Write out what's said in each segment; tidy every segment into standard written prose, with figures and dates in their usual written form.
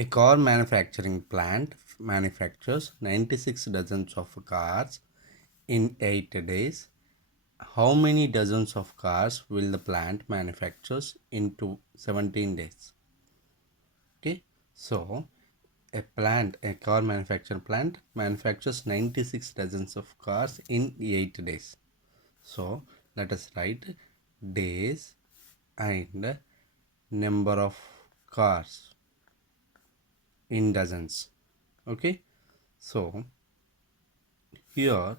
A car manufacturing plant manufactures 96 dozens of cars in 8 days. How many dozens of cars will the plant manufactures in 17 days? Okay, so a car manufacturing plant manufactures 96 dozens of cars in 8 days. So let us write days and number of cars in dozens. Okay, so here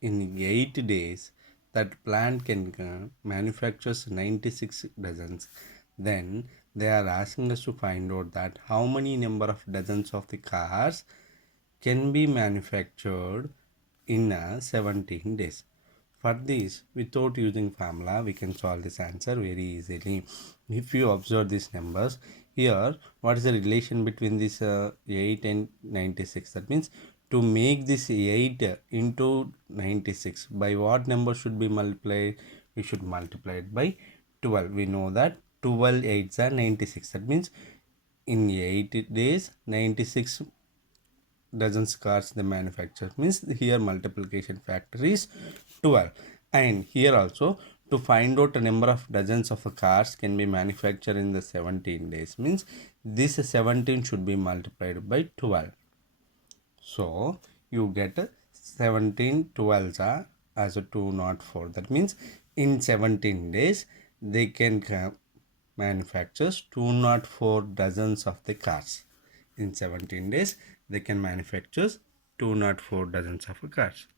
in 8 days that plant can manufactures 96 dozens. Then they are asking us to find out that how many number of dozens of the cars can be manufactured in 17 days. For this, without using formula, we can solve this answer very easily. If you observe these numbers, here, what is the relation between this 8 and 96? That means to make this 8 into 96, by what number should be multiplied? We should multiply it by 12. We know that 12 8s are 96. That means in 8 days, 96 dozens cars they manufacture, means here multiplication factor is 12. And here also, to find out the number of dozens of cars can be manufactured in the 17 days, means this 17 should be multiplied by 12. So you get 17 12s are as a 204. That means in 17 days they can manufacture 204 dozens of the cars. In 17 days they can manufacture 204 dozens of cars.